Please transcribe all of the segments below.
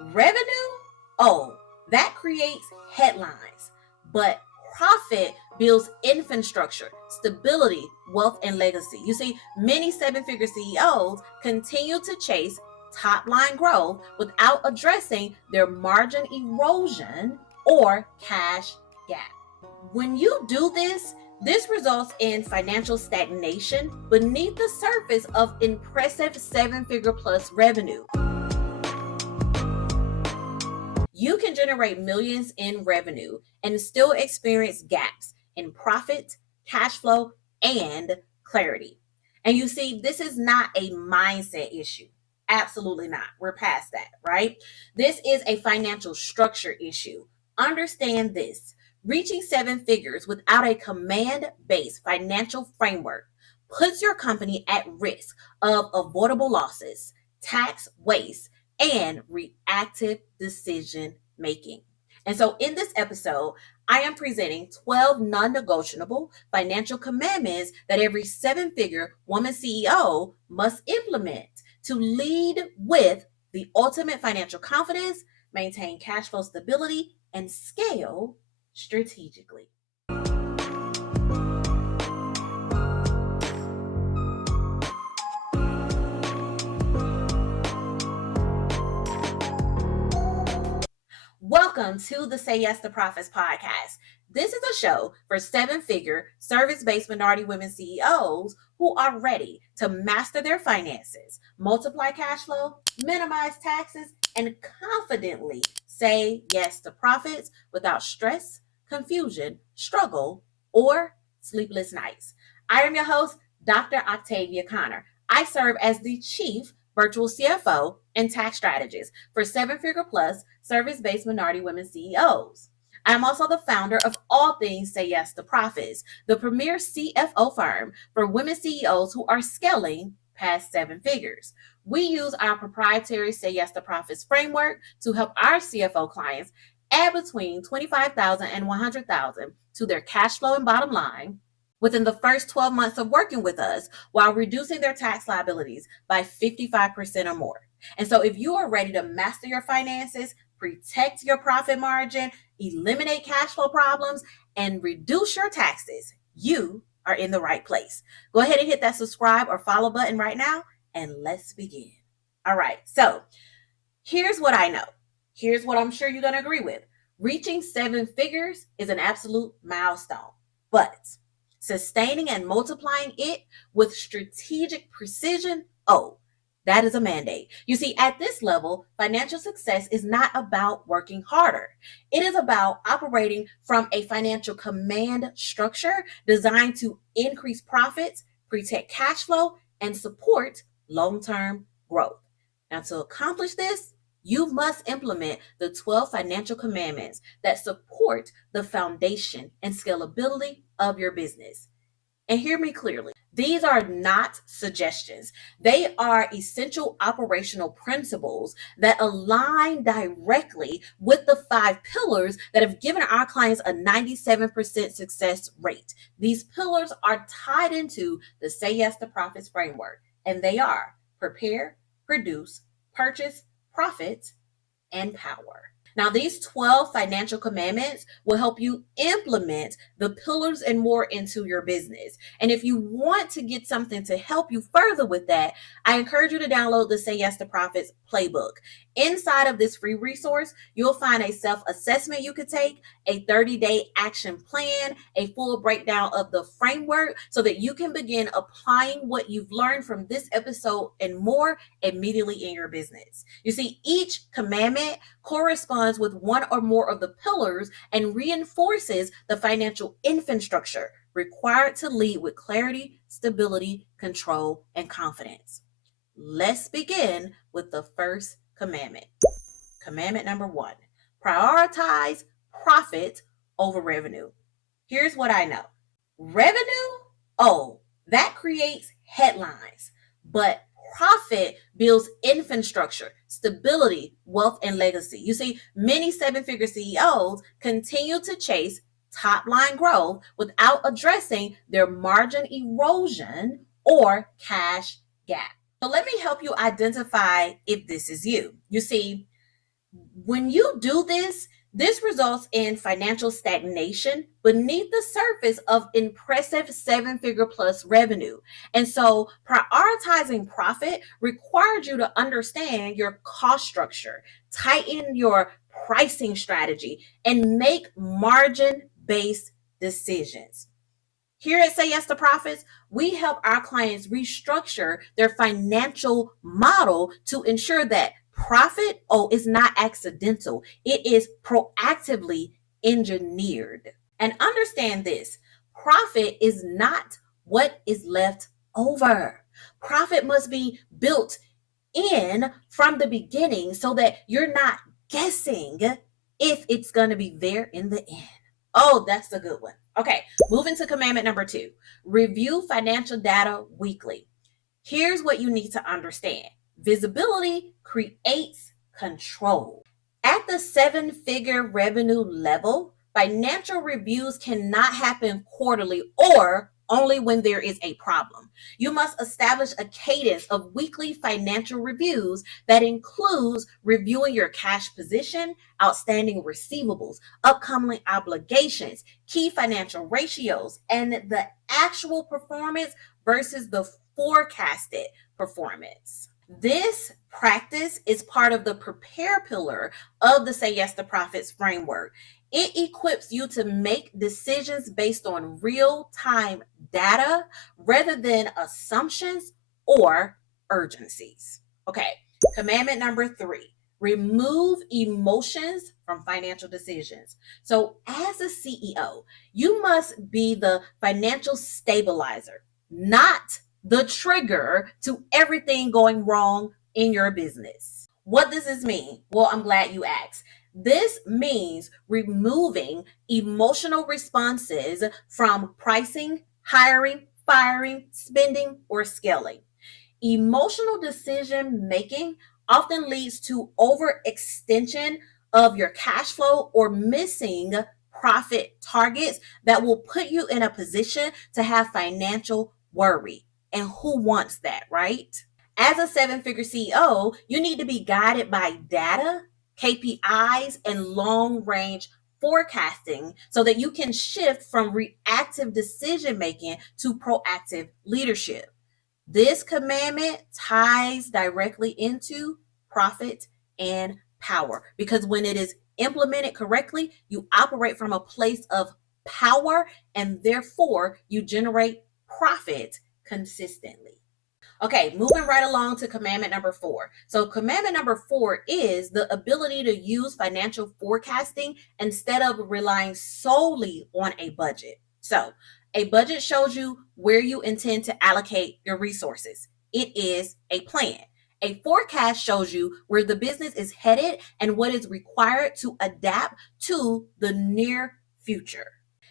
Revenue, oh, that creates headlines, but profit builds infrastructure, stability, wealth, and legacy. You see, many seven-figure CEOs continue to chase top-line growth without addressing their margin erosion or cash gap. When you do this results in financial stagnation beneath the surface of impressive seven-figure plus revenue. You can generate millions in revenue and still experience gaps in profit, cash flow, and clarity. And you see, this is not a mindset issue. Absolutely not. We're past that, right? This is a financial structure issue. Understand this. Reaching seven figures without a command-based financial framework puts your company at risk of avoidable losses, tax waste, and reactive decision making. And so in this episode, I am presenting 12 non-negotiable financial commandments that every seven-figure woman CEO must implement to lead with the ultimate financial confidence, maintain cash flow stability, and scale strategically. Welcome to the Say Yes to Profits podcast. This is a show for seven-figure service-based minority women CEOs who are ready to master their finances, multiply cash flow, minimize taxes, and confidently say yes to profits without stress, confusion, struggle, or sleepless nights. I am your host, Dr. Octavia Conner. I serve as the Chief Virtual CFO and Tax Strategist for seven-figure plus service-based minority women CEOs. I'm also the founder of All Things Say Yes to Profits, the premier CFO firm for women CEOs who are scaling past seven figures. We use our proprietary Say Yes to Profits framework to help our CFO clients add between $25,000 and $100,000 to their cash flow and bottom line within the first 12 months of working with us while reducing their tax liabilities by 55% or more. And so if you are ready to master your finances, protect your profit margin, eliminate cash flow problems, and reduce your taxes, you are in the right place. Go ahead and hit that subscribe or follow button right now, and let's begin. All right, so here's what I know. Here's what I'm sure you're going to agree with. Reaching seven figures is an absolute milestone, but sustaining and multiplying it with strategic precision, that is a mandate. You see, at this level, financial success is not about working harder. It is about operating from a financial command structure designed to increase profits, protect cash flow, and support long-term growth. Now, to accomplish this, you must implement the 12 financial commandments that support the foundation and scalability of your business. And hear me clearly. These are not suggestions. They are essential operational principles that align directly with the 5 pillars that have given our clients a 97% success rate. These pillars are tied into the Say Yes to Profits framework, and they are prepare, produce, purchase, profit, and power. Now, these 12 financial commandments will help you implement the pillars and more into your business. And if you want to get something to help you further with that, I encourage you to download the Say Yes to Profits playbook. Inside of this free resource, you'll find a self-assessment you could take, a 30-day action plan, a full breakdown of the framework so that you can begin applying what you've learned from this episode and more immediately in your business. You see, each commandment corresponds with one or more of the pillars and reinforces the financial infrastructure required to lead with clarity, stability, control, and confidence. Let's begin with the first commandment. Commandment number 1, prioritize profit over revenue. Here's what I know. Revenue, that creates headlines, but profit builds infrastructure, stability, wealth, and legacy. You see, many seven-figure CEOs continue to chase top-line growth without addressing their margin erosion or cash gap. So let me help you identify if this is you. You see, When you do this, this results in financial stagnation beneath the surface of impressive seven-figure plus revenue. And so prioritizing profit requires you to understand your cost structure, tighten your pricing strategy, and make margin-based decisions. Here at Say Yes to Profits, we help our clients restructure their financial model to ensure that profit, is not accidental. It is proactively engineered. And understand this, profit is not what is left over. Profit must be built in from the beginning so that you're not guessing if it's going to be there in the end. Oh, that's a good one. Okay, moving to commandment number 2. Review financial data weekly. Here's what you need to understand. Visibility creates control. At the seven-figure revenue level, financial reviews cannot happen quarterly or only when there is a problem. You must establish a cadence of weekly financial reviews that includes reviewing your cash position, outstanding receivables, upcoming obligations, key financial ratios, and the actual performance versus the forecasted performance. This practice is part of the prepare pillar of the Say Yes to Profits framework. It equips you to make decisions based on real-time data rather than assumptions or urgencies. Okay, commandment number 3. Remove emotions from financial decisions. So, as a CEO, you must be the financial stabilizer, not the trigger to everything going wrong in your business. What does this mean? Well, I'm glad you asked. This means removing emotional responses from pricing, hiring, firing, spending, or scaling. Emotional decision making often leads to overextension of your cash flow or missing profit targets that will put you in a position to have financial worry. And who wants that, right? As a seven-figure CEO, you need to be guided by data, KPIs, and long-range forecasting so that you can shift from reactive decision making to proactive leadership. This commandment ties directly into profit and power because when it is implemented correctly, you operate from a place of power and therefore you generate profit consistently. Okay, moving right along to commandment number 4. So, commandment number 4 is the ability to use financial forecasting instead of relying solely on a budget. So, a budget shows you where you intend to allocate your resources, it is a plan. A forecast shows you where the business is headed and what is required to adapt to the near future.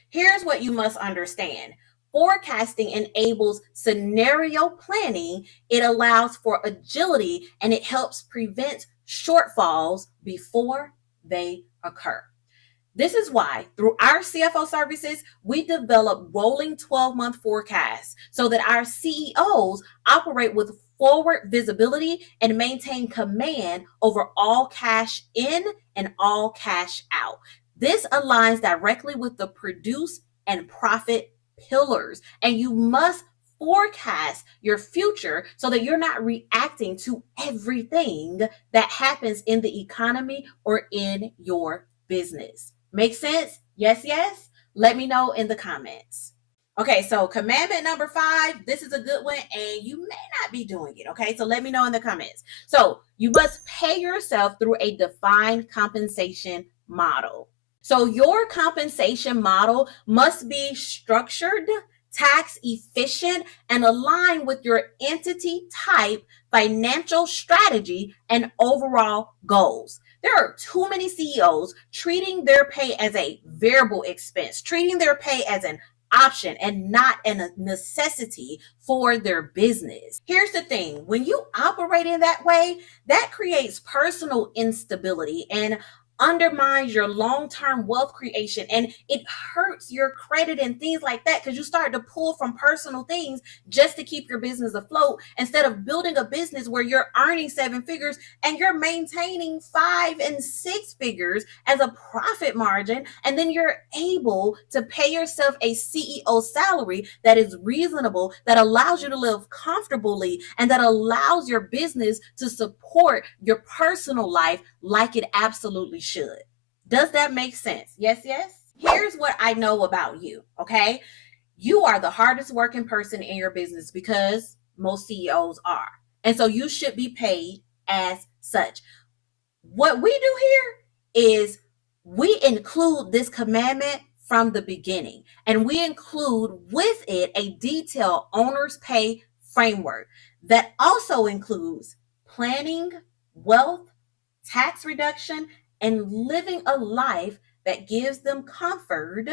Here's what you must understand. Forecasting enables scenario planning, it allows for agility, and it helps prevent shortfalls before they occur. This is why, through our CFO services, we develop rolling 12-month forecasts so that our CEOs operate with forward visibility and maintain command over all cash in and all cash out. This aligns directly with the produce and profit pillars, and you must forecast your future so that you're not reacting to everything that happens in the economy or in your business. Make sense? Yes, yes? Let me know in the comments. Okay, so commandment number 5, this is a good one and you may not be doing it. Okay, so let me know in the comments. So you must pay yourself through a defined compensation model. So your compensation model must be structured, tax efficient, and aligned with your entity type, financial strategy, and overall goals. There are too many CEOs treating their pay as a variable expense, treating their pay as an option and not a necessity for their business. Here's the thing, when you operate in that way, that creates personal instability and undermines your long-term wealth creation, and it hurts your credit and things like that, because you start to pull from personal things just to keep your business afloat, instead of building a business where you're earning 7 figures and you're maintaining 5 and 6 figures as a profit margin, and then you're able to pay yourself a CEO salary that is reasonable, that allows you to live comfortably, and that allows your business to support your personal life like it absolutely should. Does that make sense? Yes, yes. Here's what I know about you, okay? You are the hardest working person in your business, because most CEOs are. And so you should be paid as such. What we do here is we include this commandment from the beginning, and we include with it a detailed owner's pay framework that also includes planning, wealth, tax reduction, and living a life that gives them comfort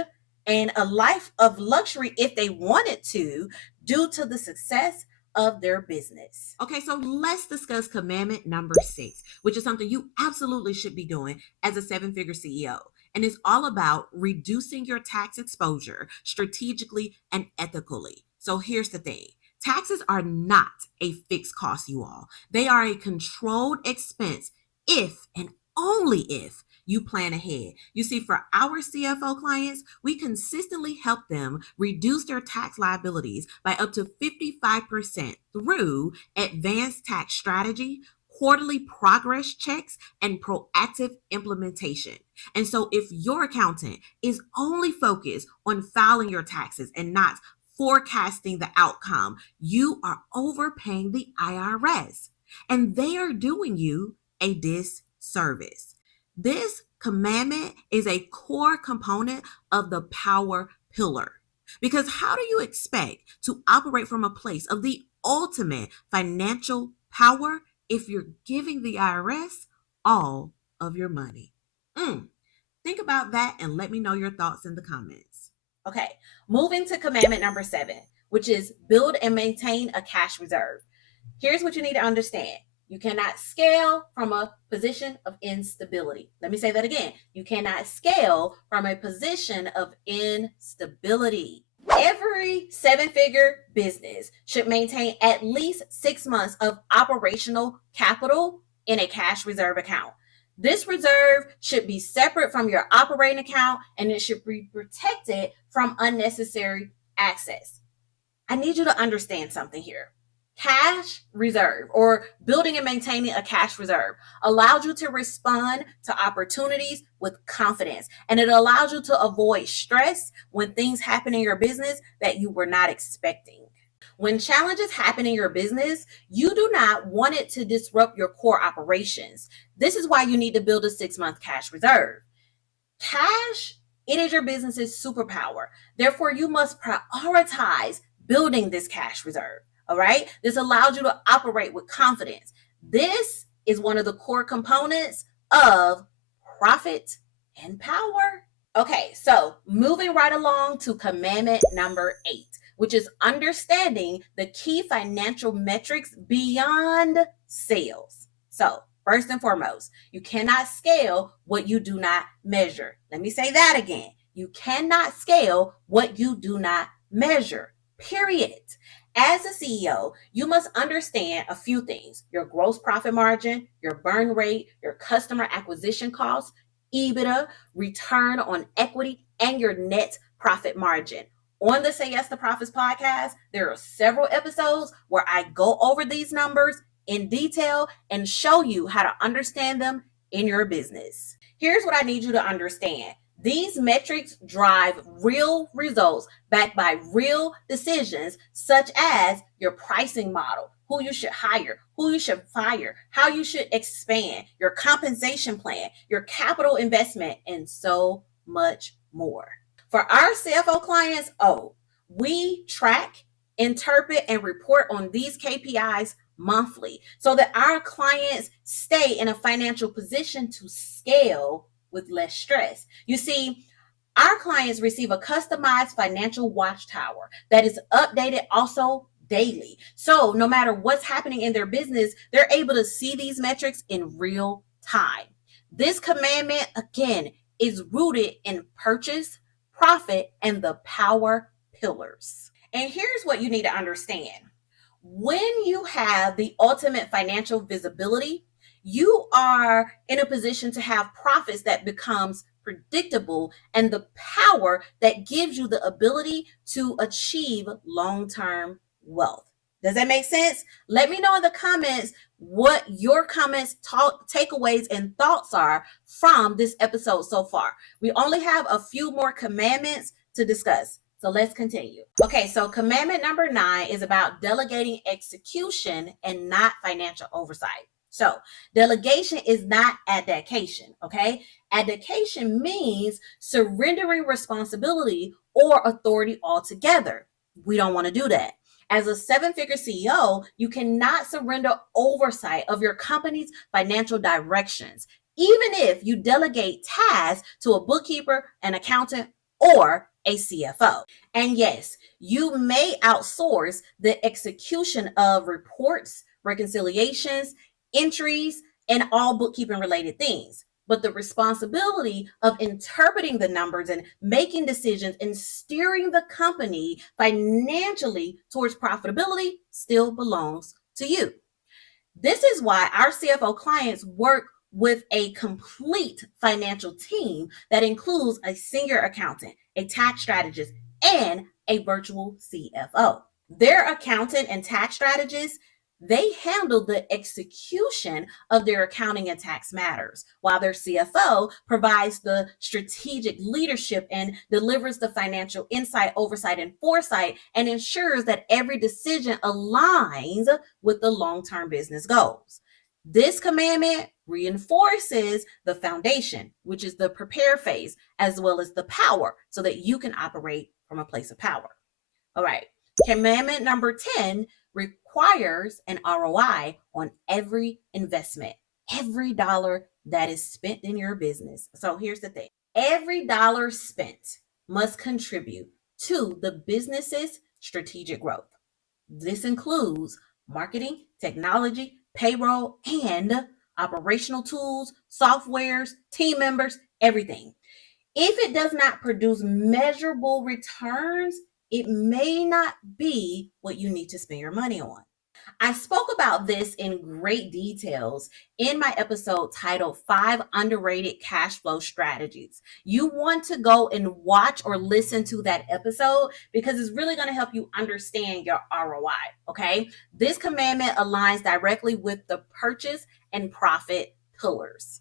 and a life of luxury if they wanted to, due to the success of their business. Okay, so let's discuss commandment number 6, which is something you absolutely should be doing as a 7-figure CEO. And it's all about reducing your tax exposure strategically and ethically. So here's the thing. Taxes are not a fixed cost, you all. They are a controlled expense if and only if you plan ahead. You see, for our CFO clients, we consistently help them reduce their tax liabilities by up to 55% through advanced tax strategy, quarterly progress checks, and proactive implementation. And so if your accountant is only focused on filing your taxes and not forecasting the outcome, you are overpaying the IRS, and they are doing you a disservice. This commandment is a core component of the power pillar, because how do you expect to operate from a place of the ultimate financial power if you're giving the IRS all of your money? Think about that and let me know your thoughts in the comments. Okay, moving to commandment number 7, which is build and maintain a cash reserve. Here's what you need to understand. You cannot scale from a position of instability. Let me say that again. You cannot scale from a position of instability. Every 7-figure business should maintain at least 6 months of operational capital in a cash reserve account. This reserve should be separate from your operating account, and it should be protected from unnecessary access. I need you to understand something here. Cash reserve, or building and maintaining a cash reserve, allows you to respond to opportunities with confidence, and it allows you to avoid stress when things happen in your business that you were not expecting. When challenges happen in your business, you do not want it to disrupt your core operations. This is why you need to build a 6-month cash reserve. Cash, it is your business's superpower. Therefore, you must prioritize building this cash reserve. All right. This allows you to operate with confidence. This is one of the core components of profit and power. Okay, so moving right along to commandment number 8, which is understanding the key financial metrics beyond sales. So first and foremost, you cannot scale what you do not measure. Let me say that again. You cannot scale what you do not measure, period. As a CEO, you must understand a few things: your gross profit margin, your burn rate, your customer acquisition costs, EBITDA, return on equity, and your net profit margin. On the Say Yes to Profits podcast, there are several episodes where I go over these numbers in detail and show you how to understand them in your business. Here's what I need you to understand. These metrics drive real results backed by real decisions, such as your pricing model, who you should hire, who you should fire, how you should expand, your compensation plan, your capital investment, and so much more. For our CFO clients, we track, interpret, and report on these KPIs monthly so that our clients stay in a financial position to scale with less stress. You see, our clients receive a customized financial watchtower that is updated also daily. So no matter what's happening in their business, they're able to see these metrics in real time. This commandment, again, is rooted in purchase, profit, and the power pillars. And here's what you need to understand. When you have the ultimate financial visibility, you are in a position to have profits that becomes predictable and the power that gives you the ability to achieve long-term wealth. Does that make sense? Let me know in the comments what your comments, takeaways, and thoughts are from this episode so far. We only have a few more commandments to discuss. So let's continue. Okay, so commandment number 9 is about delegating execution and not financial oversight. So delegation is not abdication, okay? Abdication means surrendering responsibility or authority altogether. We don't want to do that. As a 7-figure CEO, you cannot surrender oversight of your company's financial directions, even if you delegate tasks to a bookkeeper, an accountant, or a CFO. And yes, you may outsource the execution of reports, reconciliations, entries, and all bookkeeping related things. But the responsibility of interpreting the numbers and making decisions and steering the company financially towards profitability still belongs to you. This is why our CFO clients work with a complete financial team that includes a senior accountant, a tax strategist, and a virtual CFO. Their accountant and tax strategist, they handle the execution of their accounting and tax matters, while their CFO provides the strategic leadership and delivers the financial insight, oversight, and foresight, and ensures that every decision aligns with the long-term business goals. This commandment reinforces the foundation, which is the prepare phase, as well as the power, so that you can operate from a place of power. All right. Commandment number 10 requires an ROI on every investment, every dollar that is spent in your business. So here's the thing. Every dollar spent must contribute to the business's strategic growth. This includes marketing, technology, payroll, and operational tools, softwares, team members, everything. If it does not produce measurable returns, it may not be what you need to spend your money on. I spoke about this in great details in my episode titled 5 Underrated Cash Flow Strategies. You want to go and watch or listen to that episode because it's really going to help you understand your ROI, okay? This commandment aligns directly with the purchase and profit pillars.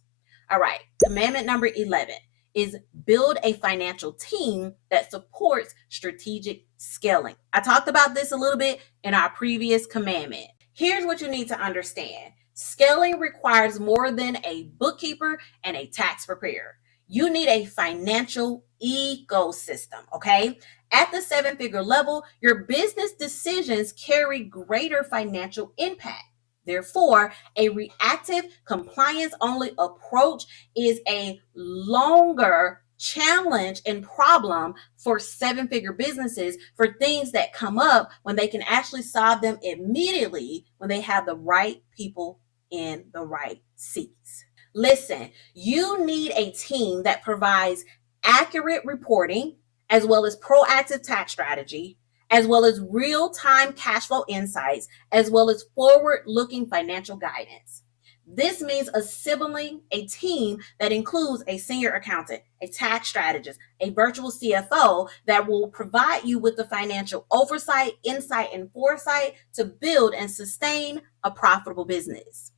All right, commandment number 11 is build a financial team that supports strategic scaling. I talked about this a little bit in our previous commandment. Here's what you need to understand. Scaling requires more than a bookkeeper and a tax preparer. You need a financial ecosystem, okay? At the 7-figure level, your business decisions carry greater financial impact. Therefore, a reactive, compliance-only approach is a longer challenge and problem for 7-figure businesses for things that come up when they can actually solve them immediately when they have the right people in the right seats. Listen, you need a team that provides accurate reporting as well as proactive tax strategy, as well as real-time cash flow insights, as well as forward-looking financial guidance. This means assembling a team that includes a senior accountant, a tax strategist, a virtual CFO that will provide you with the financial oversight, insight, and foresight to build and sustain a profitable business.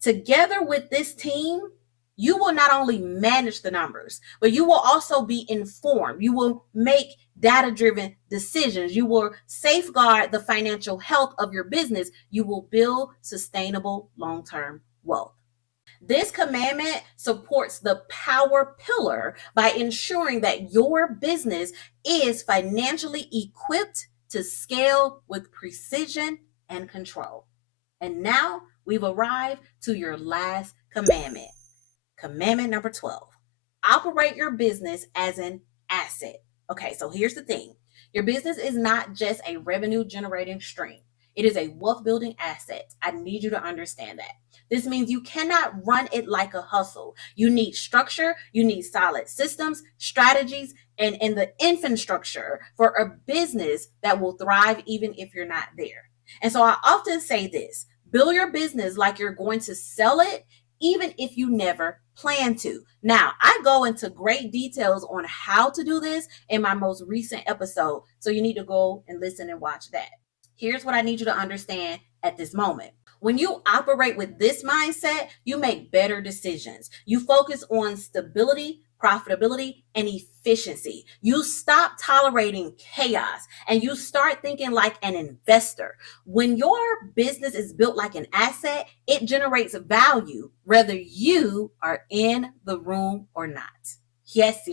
Together with this team, you will not only manage the numbers, but you will also be informed. You will make data-driven decisions. You will safeguard the financial health of your business. You will build sustainable long-term wealth. This commandment supports the power pillar by ensuring that your business is financially equipped to scale with precision and control. And now we've arrived to your last commandment. Commandment number 12. Operate your business as an asset. Okay, so here's the thing. Your business is not just a revenue generating stream. It is a wealth building asset. I need you to understand that. This means you cannot run it like a hustle. You need structure, you need solid systems, strategies, and the infrastructure for a business that will thrive even if you're not there. And so I often say this: build your business like you're going to sell it, even if you never plan to. Now, I go into great details on how to do this in my most recent episode, so you need to go and listen and watch that. Here's what I need you to understand at this moment. When you operate with this mindset, you make better decisions. You focus on stability, profitability, and efficiency. You stop tolerating chaos and you start thinking like an investor. When your business is built like an asset, it generates value whether you are in the room or not. Yes.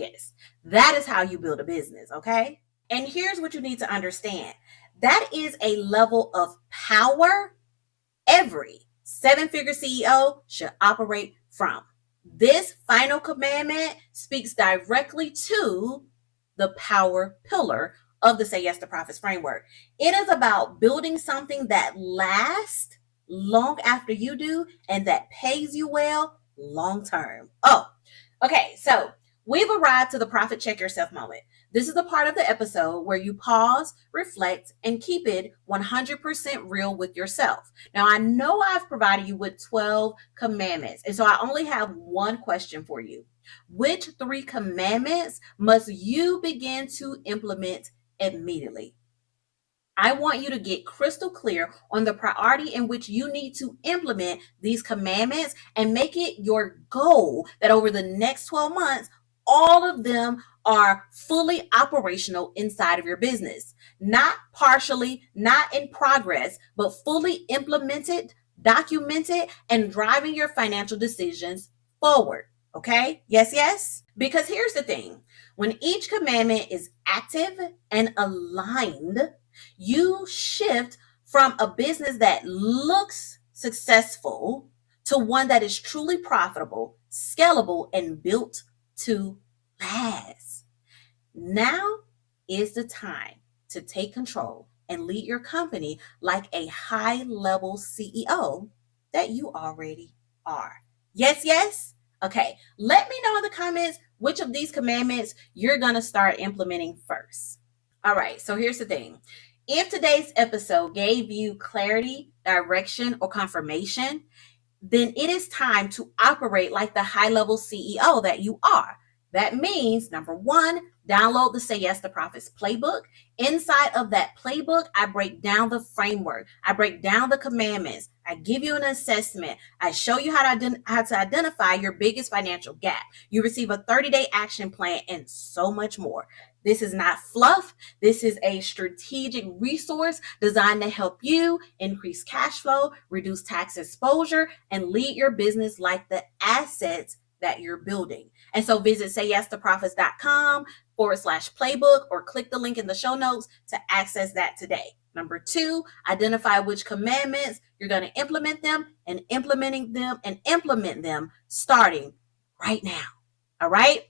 That is how you build a business, okay? And here's what you need to understand. That is a level of power every seven-figure CEO should operate from. This final commandment speaks directly to the power pillar of the Say Yes to Profits framework. It is about building something that lasts long after you do and that pays you well long term. Oh, okay. So we've arrived to the profit check yourself moment. This is the part of the episode where you pause, reflect, and keep it 100% real with yourself. Now, I know I've provided you with 12 commandments, and so I only have one question for you. Which 3 commandments must you begin to implement immediately? I want you to get crystal clear on the priority in which you need to implement these commandments and make it your goal that over the next 12 months, all of them are fully operational inside of your business. Not partially, not in progress, but fully implemented, documented, and driving your financial decisions forward. Okay? Yes? Because here's the thing. When each commandment is active and aligned, you shift from a business that looks successful to one that is truly profitable, scalable, and built to last. Now is the time to take control and lead your company like a high-level CEO that you already are. Yes? Okay, let me know in the comments which of these commandments you're going to start implementing first. All right, so here's the thing. If today's episode gave you clarity, direction, or confirmation, then it is time to operate like the high-level CEO that you are. That means, number 1, download the Say Yes to Profits playbook. Inside of that playbook, I break down the framework. I break down the commandments. I give you an assessment. I show you how to identify your biggest financial gap. You receive a 30-day action plan and so much more. This is not fluff. This is a strategic resource designed to help you increase cash flow, reduce tax exposure, and lead your business like the assets that you're building. And so visit sayyesToProfits.com/playbook or click the link in the show notes to access that today. Number 2, identify which commandments you're going to implement them and implement them starting right now. All right.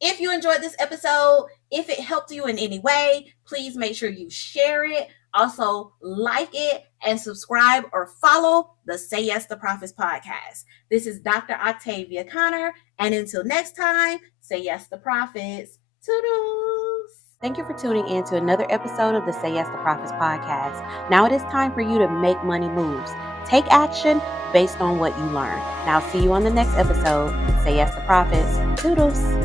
If you enjoyed this episode, if it helped you in any way, please make sure you share it. Also, like it and subscribe or follow the Say Yes to Profits podcast. This is Dr. Octavia Conner. And until next time, say yes to profits. Toodles. Thank you for tuning in to another episode of the Say Yes to Profits podcast. Now it is time for you to make money moves. Take action based on what you learn. Now, see you on the next episode. Say Yes to Profits. Toodles.